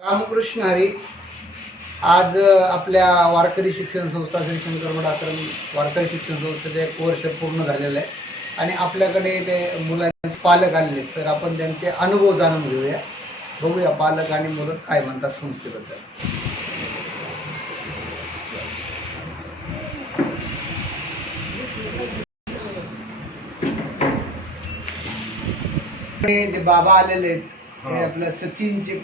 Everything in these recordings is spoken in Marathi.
रामकृष्ण हरी आज आपल्या वारकरी शिक्षण संस्था श्री शंकर आश्रम वारकरी शिक्षण संस्थेचे एक वर्ष पूर्ण झालेलं आहे आणि आपल्याकडे ते मुलांचे पालक आलेले. तर आपण त्यांचे अनुभव जाणून घेऊया बघूया पालक आणि मुलं काय म्हणतात संस्थेबद्दल जे बाबा आलेले आहेत ते. आपल्या सचिनचे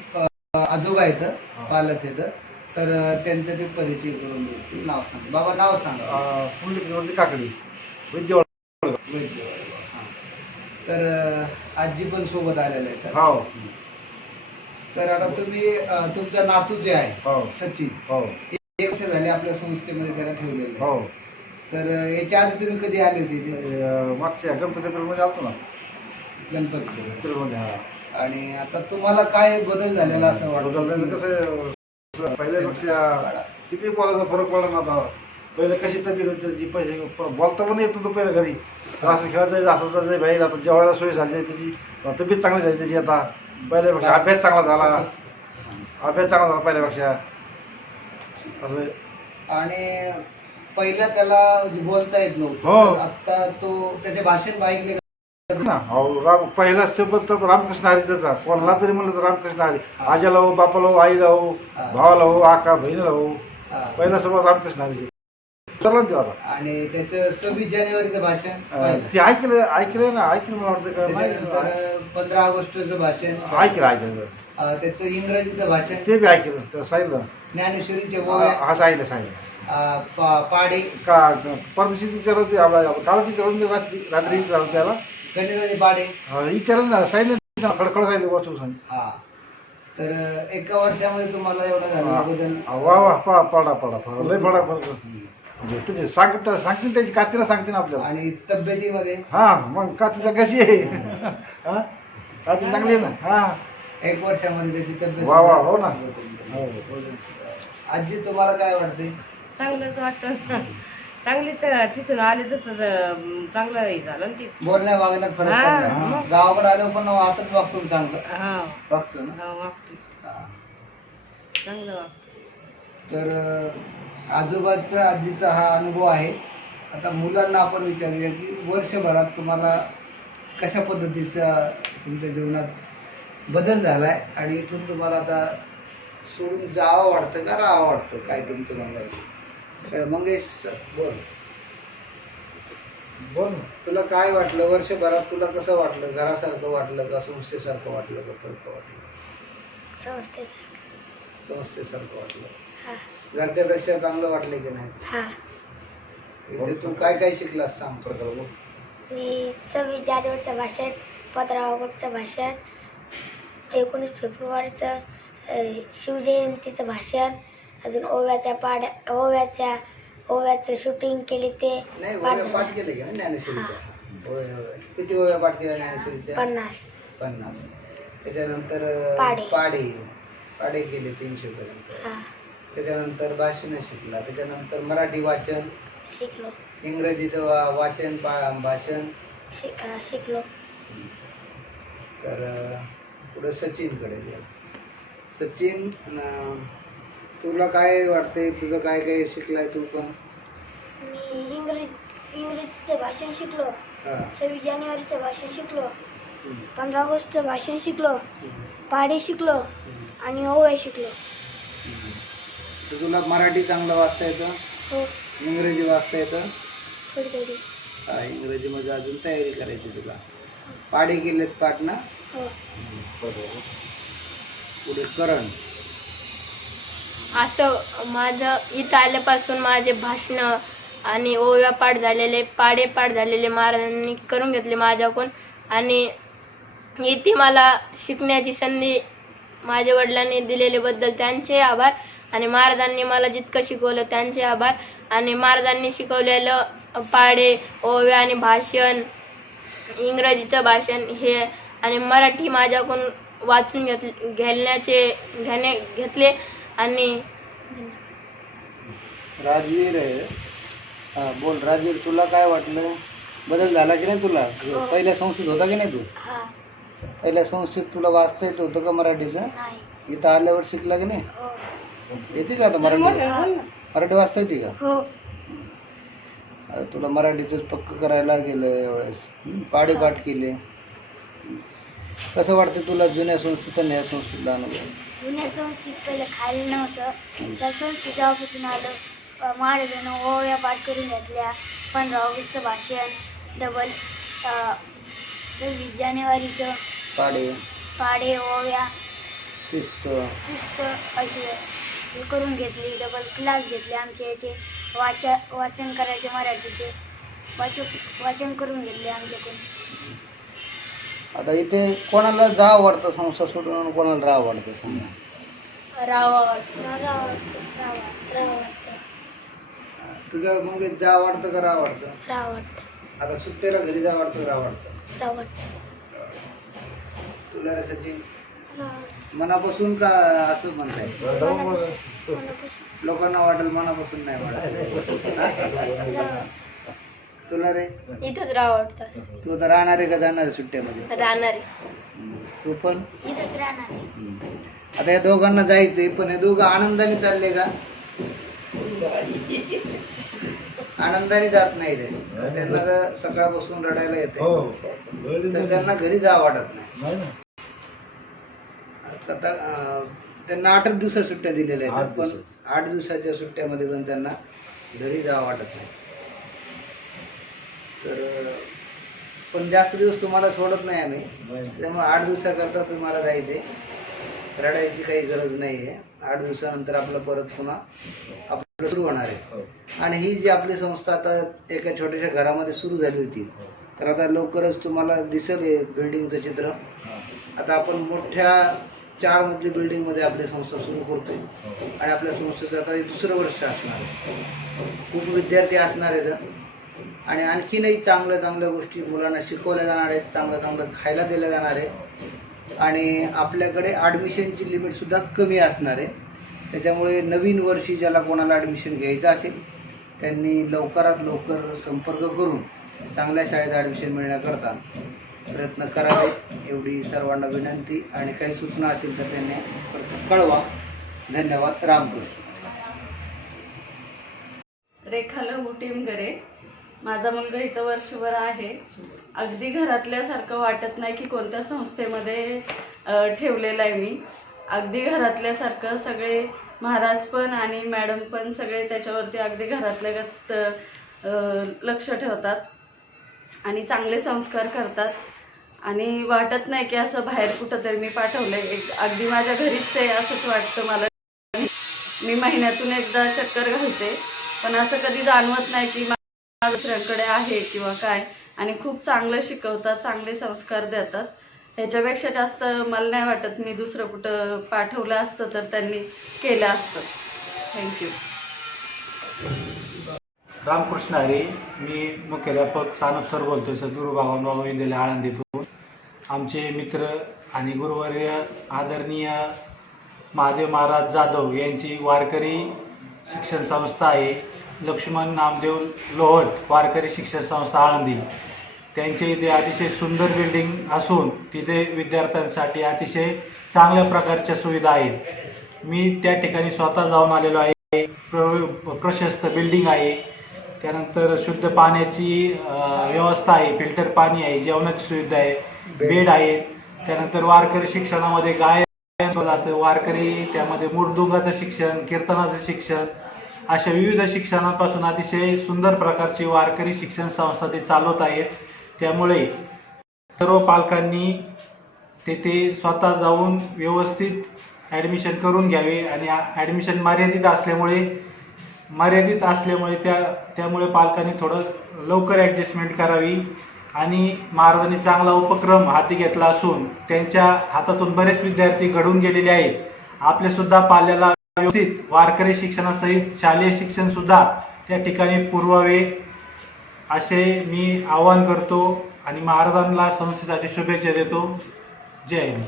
आजोबा आहेत पालक आहेत तर त्यांचा ते परिचय करून देतील नाव सांगा. बाबा नाव सांगा. पुंडलिकवरती काकडी. वैद्य हा. तर आजी पण सोबत आलेल्या आहेत. हो. तर आता तुम्ही तुमचा नातू जे आहे हो. सचिन हो. एक झाले आपल्या संस्थेमध्ये त्याला ठेवलेलं. आहे हो. तर याच्या आधी तुम्ही कधी आले होते? मागच्या गणपती मध्ये आलतो ना. गणपती एप्रिलमध्ये हा. आणि आता तुम्हाला काय बदल झालेला असं वाटतं? कसं पहिल्यापेक्षा किती बोलायचा फरक पडला ना आता? पहिले कशी तब्येत होती? त्याची पैसे बोलता पण येत नव्हतं पहिलं घरी. असं खेळत जायचं असं जायचं बाहेर आता जेवायला सोय झाली त्याची तब्येत चांगली झाली त्याची आता. पहिल्यापेक्षा अभ्यास चांगला झाला. अभ्यास चांगला झाला पहिल्यापेक्षा. असं आणि पहिला त्याला बोलता येत नव्हतं. हो. आता तो त्याचे भाषण ऐकले ना अहो, राम पहिला शब्द तर रामकृष्ण हरी त्याचा कोणाला तरी म्हणलं तर रामकृष्ण हरी. आज्याला हो बापाला हो आईला हो. भावाला हो आका बहिणीला हो. पहिला शब्द रामकृष्ण हरी आणि त्याचं सव्वीस जानेवारीचं भाषण. ते ऐकलं ऐकलं ना ऐकलं मला वाटतं पंधरा ऑगस्टचं भाषण. ऐकलं ऐकलं. त्याचं इंग्रजीचं भाषण. ते बी ऐकलं सांगितलं. ज्ञानेश्वरीचे हा सांगितलं सांगितलं. पाडे. का परदेशी विचारलं ते काळाची रात्री रात्री त्याला. गणिताचे पाडे. अं, विचारलं ना सांगितलं ना खडखड सांगितलं वाचून सांगितलं. हा. तर एका वर्षामध्ये तुम्हाला एवढा झालेला बदल वा वा पडा पडा पडा पडा. लय पडा पडा. म्हणजे त्याचे सांगत सांगतील त्याची कातीला सांगते ना आपल्याला. आणि तब्येतीमध्ये? हा मग कातीला कशी आहे? हा? काती चांगली आहे ना? हा. एक वर्षामध्ये त्याची तब्येत वा वा हो ना. हो सुद्धा. आजी तुम्हाला काय वाटते चांगलंच वाटतं. चांगलीच तिथून आले तसं चांगलं हे झालं ना ते. बोलण्या वागण्यात फरक हा, पडला. मग. गावाकडे आलो पण असंच वागतो ना चांगलं. हा. वागतो ना? हा, वागते. हा. चांगलं वागते. तर अं, आजोबाचा आजीचा हा अनुभव आहे. आता मुलांना आपण विचारूया की वर्षभरात तुम्हाला कशा पद्धतीचा तुमच्या जीवनात बदल झालाय? आणि इथून तुम्हाला आता सोडून जावं वाटतं का राहावं वाटतं? काय तुमचं म्हणणं मंगेश बोल. बोल तुला काय वाटलं वर्षभरात? तुला कसं वाटलं? घरासारखं वाटलं का संस्थेसारखं वाटलं का फरक वाटलं? संस्थेसारखं. संस्थेसारखं वाटलं. हा. घरच्यापेक्षा चांगलं वाटलं की नाही? हा. इथे तू काय काय शिकलास सांग बोल. मी सव्वीस जानेवारीचं भाषण पंधरा ऑगस्टचं भाषण एकोणीस फेब्रुवारीचं शिवजयंतीचं भाषण अजून ओव्याच्या पाड्या ओव्याच्या ओव्याचं शूटिंग केली ते नाही पाठ ओव्या पाठ. केले की? नाही ज्ञानेश्वरीच्या. होय होय किती ओव्या पाठ केल्या ज्ञानेश्वरीच्या? पन्नास. पन्नास. त्याच्यानंतर अं, पाढे. पाढे पाढे केले तीनशे पर्यंत हा. त्याच्यानंतर भाषण शिकला. त्याच्यानंतर मराठी वाचन. शिकलो. इंग्रजीचं वा वाचन पा- भाषण. अं, शिकलो. तर अं, पुढे सचिनकडे गेलो. सचिन अं, तुला काय वाटतंय? तुझं काय काय शिकलाय तू पण? मी इंग्रजी इंग्रजीचं भाषण शिकलो. हा. सव्वीस जानेवारीचं भाषण शिकलो. हम्म. पंधरा ऑगस्टचं भाषण शिकलो. हम्म. पाडे शिकलो हम्म. आणि ओव्या शिकलो. तर तुला मराठी चांगलं वाचता येतं? हो. इंग्रजी वाचता येतं? थोडी थोडी हा, इंग्रजीमध्ये अजून तयारी करायची तुला. पाढे केलेत पाठ ना? हो. पुढे करण. असं माझं इथं आल्यापासून माझे भाषण आणि ओव्या पाठ झालेले पाडे पाठ झालेले महाराजांनी करून घेतले माझ्याकडून. आणि इथे मला शिकण्याची संधी माझ्या वडिलांनी दिलेल्याबद्दल त्यांचे आभार. आणि महाराजांनी मला जितकं शिकवलं त्यांचे आभार. आणि महाराजांनी शिकवलेलं पाडे ओव्या आणि भाषण इंग्रजीचं भाषण हे आणि मराठी माझ्याकडून वाचून घेतले घेण्याचे घेणे घेतले. आणि राजवीर आहे. हा बोल राजवीर तुला काय वाटलं? बदल झाला की नाही तुला? पहिल्या संस्थेत होता की नाही तू? हा. पहिल्या संस्थेत तुला वाचता येत होतं का मराठीचं? नाही. इथं आल्यावर शिकला की नाही? हो. येते का आता मराठी? मराठी वाचता येते का? हो. आता तुला मराठीचं पक्क करायला गेलं यावेळेस. हं? पाढे पाठ केले. कसं वाटतं तुला जुन्या संस्कृत आणि या संस्कृतीला अनुभव? जुन्या संस्कृत पहिलं खायला नव्हतं. त्या संस्कृत जेव्हापासून आलं महाराजांना ओव्या पाठ करून घेतल्या. पंधरा ऑगस्टचं भाषण डबल सव्वीस जानेवारीचं पाढे पाडे ओव्या शिस्त. शिस्त असे हे करून घेतली. डबल क्लास घेतले आमचे याचे. वाचा वाचन करायचे मराठीचे. वाचक वाचन करून घेतले आमच्याकडून. आता इथे कोणाला जा आवडतं संस्था सोडून आणि कोणाला राहा आवडतं सांगा. राव रावा आवडतं रावा रावा आवडतं तुझ्या मग जा आवडतं का राहा आवडतं रावा आवडतं आता सुट्टीला घरी जा आवडतं राहा आवडतं रावा आवडतं तुला रे सचिन मनापासून का असं म्हणताय? मनापासून. लोकांना वाटेल मनापासून नाही वाटत. तुला रे? इथंच वाटतं तू आता राहणार आहे का जाणार आहे सुट्ट्यामध्ये? राहणार आहे. हम्म. तू पण? इथंच राहणार आहे. हम्म. आता या दोघांना जायचंय पण हे दोघं आनंदाने चालले का? आनंदाने जात नाही ते. तर त्यांना जर सकाळपासून रडायला येते हो. तर त्यांना घरी जा वाटत नाही. नाही ना. आता अं, त्यांना आठच दिवसात सुट्ट्या दिलेल्या आहेत आठ पण. आठ दिवसाच्या सुट्ट्यामध्ये पण त्यांना घरी जावं वाटत नाही. तर पण जास्त दिवस तुम्हाला सोडत नाही आम्ही. त्यामुळे आठ दिवसाकरता तुम्हाला जायचे रडायची काही गरज नाही आहे आठ दिवसानंतर आपलं परत पुन्हा आपलं सुरू होणार आहे. हो. आणि ही जी आपली संस्था आता एका छोट्याशा घरामध्ये सुरू झाली होती तर आता लवकरच तुम्हाला दिसेल हे बिल्डिंगचं चित्र. हा. आता आपण मोठ्या चार मजली बिल्डिंगमध्ये आपली संस्था सुरू करतोय. हो. आणि आपल्या संस्थेचं आता हे दुसरं वर्ष असणार आहे. खूप विद्यार्थी असणार आहेत. आणि आणखीनही चांगल्या चांगल्या गोष्टी मुलांना शिकवल्या जाणार आहेत चांगलं चांगलं खायला दिलं जाणार आहे. आणि आपल्याकडे ॲडमिशनची लिमिटसुद्धा कमी असणार आहे. त्याच्यामुळे नवीन वर्षी ज्याला कोणाला ॲडमिशन घ्यायचं असेल त्यांनी लवकरात लवकर संपर्क करून चांगल्या शाळेत ॲडमिशन मिळण्याकरता प्रयत्न करावे एवढी सर्वांना विनंती. आणि काही सूचना असेल तर त्यांनी कळवा. धन्यवाद. रामकृष्ण. रेखा लहू टिमगरे माझा मुलगा इथं वर्षभर आहे. अगदी घरातल्यासारखं वाटत नाही की कोणत्या संस्थेमध्ये ठेवलेला ठेवलेलं आहे मी. अगदी घरातल्यासारखं सगळे महाराज पण आणि मॅडम पण सगळे त्याच्यावरती अगदी घरातल्यागत लक्ष ठेवतात आणि चांगले संस्कार करतात. आणि वाटत नाही की असं बाहेर कुठंतरी मी पाठवलं एक अगदी माझ्या घरीच आहे असंच वाटतं मला. मी महिन्यातून एकदा चक्कर घालते. पण असं कधी जाणवत नाही की दुसऱ्यांकडे आहे किंवा काय? आणि खूप चांगलं शिकवतात चांगले संस्कार देतात. ह्याच्यापेक्षा जास्त मला नाही वाटत मी दुसरं कुठं पाठवलं असतं तर त्यांनी केलं असतं. थँक्यू रामकृष्ण हरे मी मुख्याध्यापक सानप सर बोलतोय सद्गुरू भगवान विद्यालय आळंदीतून. आमचे मित्र आणि गुरुवर्य आदरणीय महादेव महाराज जाधव यांची वारकरी शिक्षण संस्था आहे. लक्ष्मण नामदेव लोहट वारकरी शिक्षण संस्था आळंदी. त्यांच्या इथे अतिशय सुंदर बिल्डिंग असून तिथे विद्यार्थ्यांसाठी अतिशय चांगल्या प्रकारच्या सुविधा आहेत. मी त्या ठिकाणी स्वतः जाऊन आलेलो आहे. प्र प्रशस्त बिल्डिंग आहे. त्यानंतर शुद्ध पाण्याची व्यवस्था आहे. फिल्टर पाणी आहे. जेवणाची सुविधा आहे. बेड आहे. त्यानंतर वारकरी शिक्षणामध्ये गाय जातं. वारकरी त्यामध्ये मृदुंगाचं शिक्षण कीर्तनाचं शिक्षण अशा विविध शिक्षणापासून अतिशय सुंदर प्रकारची वारकरी शिक्षण संस्था ते चालवत आहेत. त्यामुळे सर्व पालकांनी तेथे स्वतः जाऊन व्यवस्थित ॲडमिशन करून घ्यावे आणि ॲडमिशन मर्यादित असल्यामुळे मर्यादित असल्यामुळे त्या त्यामुळे पालकांनी थोडं लवकर ॲडजस्टमेंट करावी. आणि महाराजांनी चांगला उपक्रम हाती घेतला असून त्यांच्या हातातून बरेच विद्यार्थी घडून गेलेले आहेत. आपलेसुद्धा पाल्याला व्यवस्थित वारकरी शिक्षणासहित शालेय शिक्षण सुद्धा त्या ठिकाणी पुरवावे असे मी आवाहन करतो आणि महाराजांना संस्थेसाठी शुभेच्छा देतो. जय हिंद.